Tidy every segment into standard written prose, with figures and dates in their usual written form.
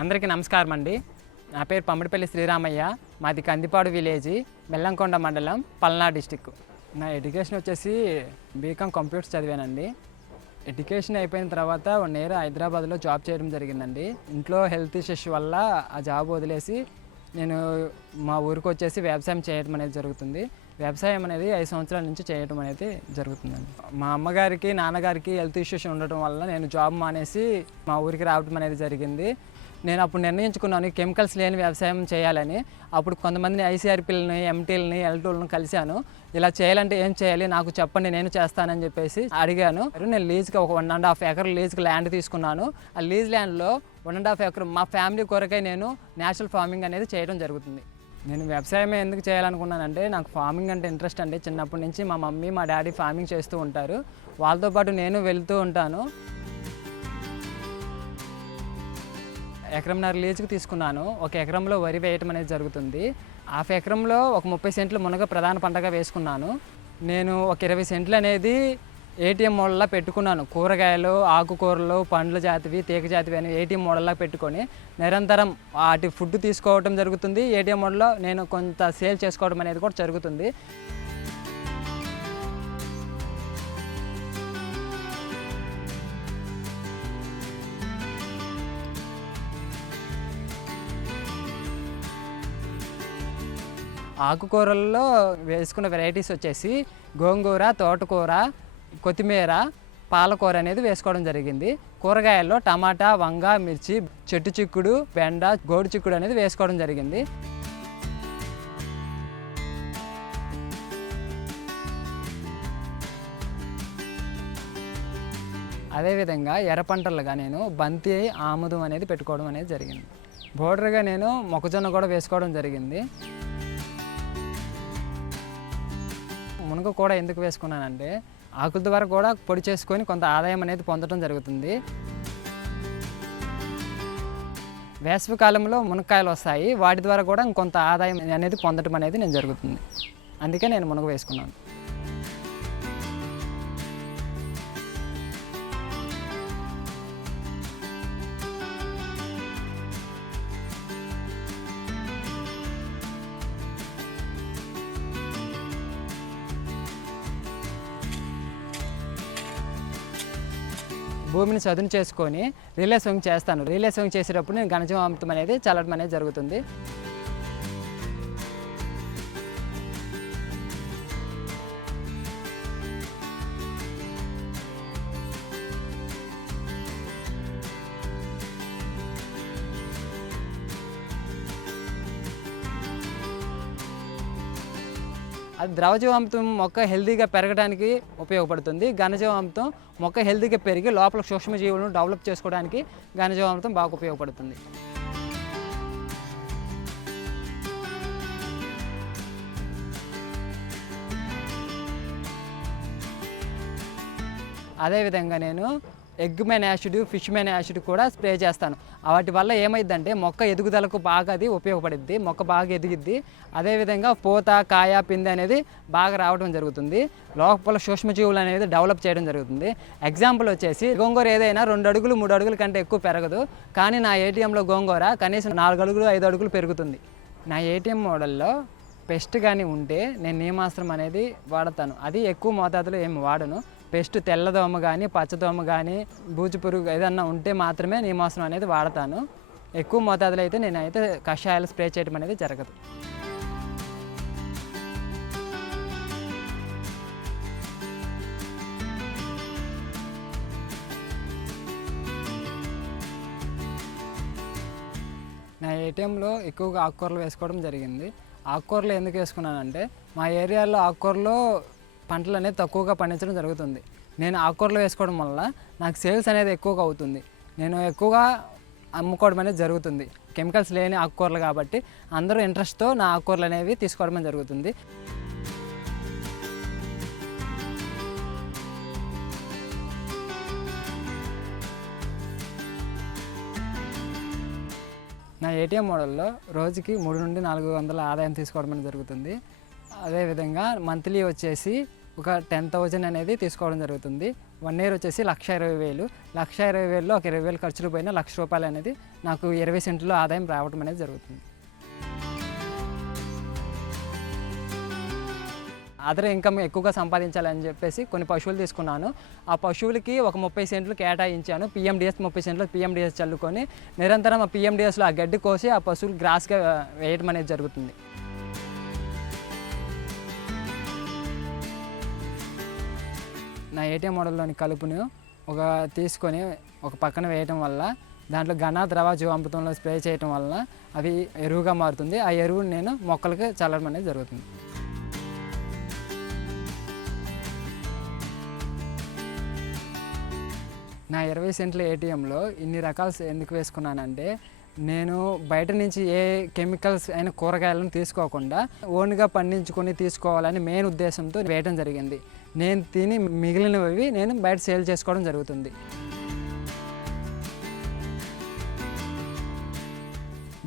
అందరికీ నమస్కారం అండి. నా పేరు పమ్మడిపల్లి శ్రీరామయ్య. మాది కందిపాడు విలేజ్, బెల్లంకొండ మండలం, పల్నాడు డిస్టిక్. నా ఎడ్యుకేషన్ వచ్చేసి బీకామ్ కంప్యూటర్స్ చదివానండి. ఎడ్యుకేషన్ అయిపోయిన తర్వాత 1 year హైదరాబాద్లో జాబ్ చేయడం జరిగిందండి. ఇంట్లో హెల్త్ ఇష్యూస్ వల్ల ఆ జాబ్ వదిలేసి నేను మా ఊరికి వచ్చేసి వ్యవసాయం చేయడం అనేది జరుగుతుంది. వ్యవసాయం అనేది 5 సంవత్సరాల నుంచి చేయడం అనేది జరుగుతుందండి. మా అమ్మగారికి నాన్నగారికి హెల్త్ ఇష్యూస్ ఉండటం వల్ల నేను జాబ్ మానేసి మా ఊరికి రావడం అనేది జరిగింది. నేను అప్పుడు నిర్ణయించుకున్నాను కెమికల్స్ లేని వ్యవసాయం చేయాలని. అప్పుడు కొంతమందిని ఐసీఆర్పీలని, ఎంటీలని, ఎల్టూలను కలిశాను. ఇలా చేయాలంటే ఏం చేయాలి నాకు చెప్పండి, నేను చేస్తానని చెప్పేసి అడిగాను. నేను లీజ్కి ఒక 1.5 acre లీజ్కి ల్యాండ్ తీసుకున్నాను. ఆ లీజ్ ల్యాండ్లో 1.5 acre మా ఫ్యామిలీ కొరకై నేను నేచురల్ ఫార్మింగ్ అనేది చేయడం జరుగుతుంది. నేను వ్యవసాయం ఎందుకు చేయాలనుకున్నానంటే నాకు ఫార్మింగ్ అంటే ఇంట్రెస్ట్ అండి. చిన్నప్పటి నుంచి మా మమ్మీ మా డాడీ ఫార్మింగ్ చేస్తూ ఉంటారు. వాళ్ళతో పాటు నేను వెళ్తూ ఉంటాను. 1.5 acre లీజుకి తీసుకున్నాను. 1 ఎకరంలో వరి వేయటం అనేది జరుగుతుంది. 1/2 ఎకరంలో ఒక 30 సెంట్లు మునగ ప్రధాన పంటగా వేసుకున్నాను. నేను ఒక 20 సెంట్లు అనేది ఏటీఎం మోడల్లా పెట్టుకున్నాను. కూరగాయలు, ఆకుకూరలు, పండ్ల జాతివి, తీగ జాతివి అని ఏటీఎం మోడల్లా పెట్టుకొని నిరంతరం వాటి ఫుడ్ తీసుకోవడం జరుగుతుంది. ఏటీఎం మోడల్లో నేను కొంత సేల్ చేసుకోవడం అనేది కూడా జరుగుతుంది. ఆకుకూరల్లో వేసుకున్న వెరైటీస్ వచ్చేసి గోంగూర, తోటకూర, కొత్తిమీర, పాలకూర అనేది వేసుకోవడం జరిగింది. కూరగాయల్లో టమాటా, వంగ, మిర్చి, చెట్టు చిక్కుడు, బెండ, గోడు చిక్కుడు అనేది వేసుకోవడం జరిగింది. అదేవిధంగా ఎర్ర పంటలుగా నేను బంతి, ఆముదం అనేది పెట్టుకోవడం అనేది జరిగింది. బోర్డర్గా నేను మొక్కజొన్న కూడా వేసుకోవడం జరిగింది. మునగ కూడా ఎందుకు వేసుకున్నానంటే ఆకుల ద్వారా కూడా పొడి చేసుకొని కొంత ఆదాయం అనేది పొందడం జరుగుతుంది. వేసవి కాలంలో మునక్కాయలు వస్తాయి, వాటి ద్వారా కూడా కొంత ఆదాయం అనేది పొందడం అనేది నేను జరుగుతుంది. అందుకే నేను మునగ వేసుకున్నాను. భూమిని చదును చేసుకొని రిలే సోయింగ్ చేస్తాను. రిలే సోయింగ్ చేసేటప్పుడు నేను ఘనజీవామృతం అనేది చల్లడం అనేది జరుగుతుంది. అది ద్రవజీవామృతం మొక్క హెల్తీగా పెరగడానికి ఉపయోగపడుతుంది. ఘనజీవామృతం మొక్క హెల్తీగా పెరిగి లోపల సూక్ష్మజీవులను డెవలప్ చేసుకోవడానికి ఘనజీవామృతం బాగా ఉపయోగపడుతుంది. అదేవిధంగా నేను egg men acid, fish men acid కూడా స్ప్రే చేస్తాను. వాటి వల్ల ఏమైందంటే మొక్క ఎదుగుదలకు బాగా అది ఉపయోగపడుద్ది. మొక్క బాగా ఎదిగిద్ది. అదేవిధంగా పూత, కాయ, పిందె అనేది బాగా రావడం జరుగుతుంది. లోపల సూక్ష్మజీవులు అనేది డెవలప్ చేయడం జరుగుతుంది. ఎగ్జాంపుల్ వచ్చేసి గోంగూర ఏదైనా 2 అడుగులు 3 అడుగుల కంటే ఎక్కువ పెరగదు. కానీ నా ఏటీఎంలో గోంగూర కనీసం 4 అడుగులు 5 అడుగులు పెరుగుతుంది. నా ఏటీఎం మోడల్లో పెస్ట్ కానీ ఉంటే నేను నీమాస్త్రం అనేది వాడతాను. అది ఎక్కువ మోతాదులో ఏమి వాడను. పెస్ట్ తెల్లదోమ కానీ, పచ్చదోమ కానీ, బూజు పురుగు ఏదన్నా ఉంటే మాత్రమే నీమాస్త్రం అనేది వాడతాను. ఎక్కువ మోతాదులో అయితే నేనైతే కషాయాలు స్ప్రే చేయడం అనేది జరగదు. నా ఏటీఎంలో ఎక్కువగా ఆకుకూరలు వేసుకోవడం జరిగింది. ఆకుకూరలు ఎందుకు వేసుకున్నానంటే మా ఏరియాలో ఆకుకూరలో పంటలు అనేది తక్కువగా పండించడం జరుగుతుంది. నేను ఆకుకూరలు వేసుకోవడం వల్ల నాకు సేల్స్ అనేది ఎక్కువగా అవుతుంది. నేను ఎక్కువగా అమ్ముకోవడం అనేది జరుగుతుంది. కెమికల్స్ లేని ఆకుకూరలు కాబట్టి అందరూ ఇంట్రెస్ట్తో నా ఆకుకూరలు అనేవి తీసుకోవడం జరుగుతుంది. నా ఏటీఎం మోడల్లో రోజుకి 300 నుండి 400 ఆదాయం తీసుకోవడం అనేది జరుగుతుంది. అదేవిధంగా మంత్లీ వచ్చేసి ఒక 10,000 అనేది తీసుకోవడం జరుగుతుంది. 1 ఇయర్ వచ్చేసి 1,20,000. 1,20,000లో ఒక 20,000 ఖర్చులు పోయినా ₹1,00,000 అనేది నాకు 20 సెంట్లో ఆదాయం రావడం అనేది జరుగుతుంది. అదర్ ఇన్కమ్ ఎక్కువగా సంపాదించాలని చెప్పేసి కొన్ని పశువులు తీసుకున్నాను. ఆ పశువులకి ఒక 30 సెంట్లు కేటాయించాను. PMDS 30 సెంట్లు PMDS చల్లుకొని నిరంతరం ఆ PMDSలో ఆ గడ్డి కోసి ఆ పశువులు గ్రాస్గా వేయడం అనేది జరుగుతుంది. నా ఏటీఎం మోడల్లోని కలుపును తీసుకొని ఒక పక్కన వేయటం వల్ల దాంట్లో ఘన ద్రవ జీవామృతంలో స్ప్రే చేయటం వల్ల అవి ఎరువుగా మారుతుంది. ఆ ఎరువుని నేను మొక్కలకి చల్లడం అనేది జరుగుతుంది. నా 20 సెంట్ల ఏటీఎంలో ఇన్ని రకాలు ఎందుకు వేసుకున్నానంటే, నేను బయట నుంచి ఏ కెమికల్స్ అయిన కూరగాయలను తీసుకోకుండా ఓన్గా పండించుకొని తీసుకోవాలని మెయిన్ ఉద్దేశంతో వేయడం జరిగింది. నేను తిని మిగిలినవి నేను బయట సేల్ చేసుకోవడం జరుగుతుంది.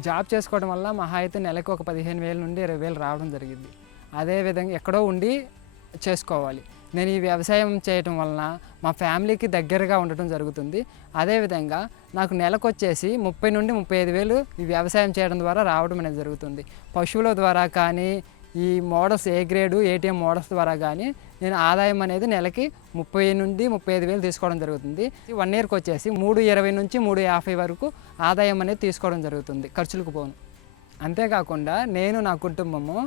జాబ్ చేసుకోవడం వల్ల మహా అయితే నెలకు ఒక 15,000 నుండి 20,000 రావడం జరిగింది. అదేవిధంగా ఎక్కడో ఉండి చేసుకోవాలి. నేను ఈ వ్యవసాయం చేయటం వలన మా ఫ్యామిలీకి దగ్గరగా ఉండటం జరుగుతుంది. అదేవిధంగా నాకు నెలకు వచ్చేసి 30 నుండి 35,000 ఈ వ్యవసాయం చేయడం ద్వారా రావడం అనేది జరుగుతుంది. పశువుల ద్వారా కానీ ఈ models A grade ATM models ద్వారా కానీ నేను ఆదాయం అనేది నెలకి 30 నుండి 35,000 తీసుకోవడం జరుగుతుంది. 1 ఇయర్కి వచ్చేసి 3,20 నుంచి 3,50 వరకు ఆదాయం అనేది తీసుకోవడం జరుగుతుంది ఖర్చులకు పోను. అంతేకాకుండా నేను నా కుటుంబము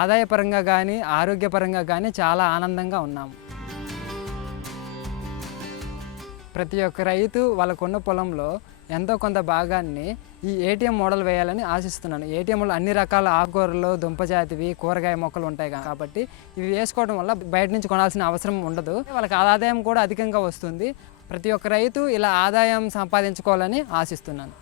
ఆదాయపరంగా కానీ ఆరోగ్యపరంగా కానీ చాలా ఆనందంగా ఉన్నాము. ప్రతి ఒక్క రైతు వాళ్ళకున్న పొలంలో ఎంతో కొంత భాగాన్ని ఈ ఏటీఎం మోడల్ వేయాలని ఆశిస్తున్నాను. ఏటీఎంలో అన్ని రకాల ఆకుకూరలు, దుంపజాతివి, కూరగాయ మొక్కలు ఉంటాయి కాబట్టి ఇవి వేసుకోవడం వల్ల బయట నుంచి కొనాల్సిన అవసరం ఉండదు. వాళ్ళకి ఆదాయం కూడా అధికంగా వస్తుంది. ప్రతి ఒక్క రైతు ఇలా ఆదాయం సంపాదించుకోవాలని ఆశిస్తున్నాను.